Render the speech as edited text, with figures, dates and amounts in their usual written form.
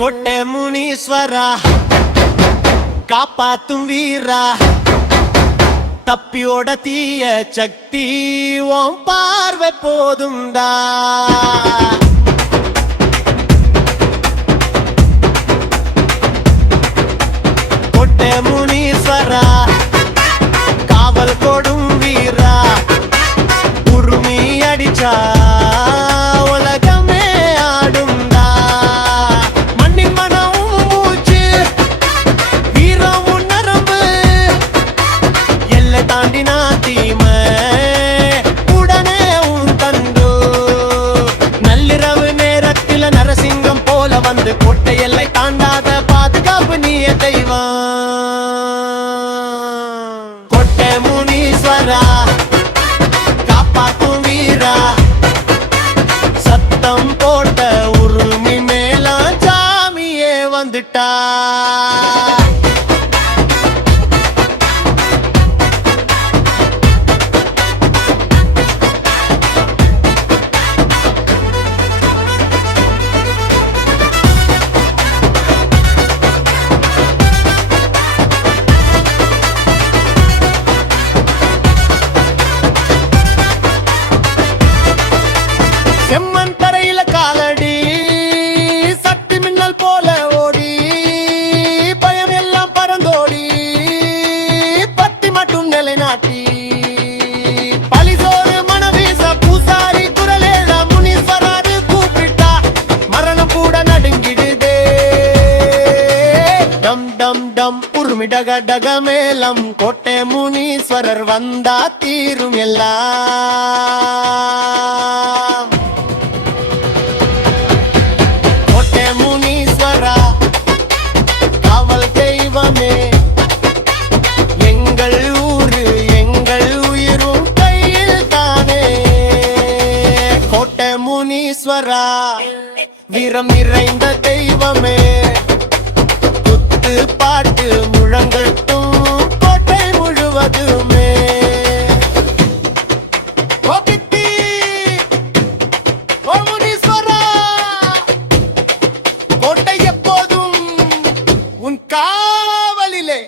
கோட்டை முனீஸ்வரா காப்பாத்தும் வீரா தப்பியோட தீய சக்தி ஓம் பார்வை போதும்டா. கோட்டை முனீஸ்வரா காவல் கொடும் வீரா உருமி அடிச்சா உலகமே ஆடும்டா. மண்ணின் மனம் மூச்சு வீரம் நரம்பு எல்லை தாண்டினா தீமை உடனே உன் தண்டு. நள்ளிரவு நேரத்தில் நரசிங்கம் போல வந்து கோட்டை எல்லை தாண்டாத பாதுகாப்பு நீய தெய்வம். கோட்டை முனீஸ்வரா காப்பாத்தும் வீரா சத்தம் போட்ட உருமி மேல சாமியே வந்துட்டா. செம்மன் தரையில காலடி சக்தி மின்னல் போல ஓடி பயம் எல்லாம் பறந்தோடி பத்தி மட்டும் நிலைநாட்டி பழிசோறு மனவீச பூசாரி குரலேட முனீஸ்வராரு கூப்பிட்டா மரணம் கூட நடுங்கிடுதே. டம் டம் டம் உருமி டக டக மேலம் கோட்டை முனீஸ்வரர் வந்தா தீரும் எல்லாம். காவல் தெய்வமே எங்கள் ஊரு எங்கள் உயிரும் கையில் தானே. கோட்டை முனீஸ்வரா வீரம் நிறைந்த தெய்வமே குத்து பாட்டு முழங்கட்டும் கோட்டை முழுவதுமே. கோட்டை எப்போதும் உன் காவலிலே.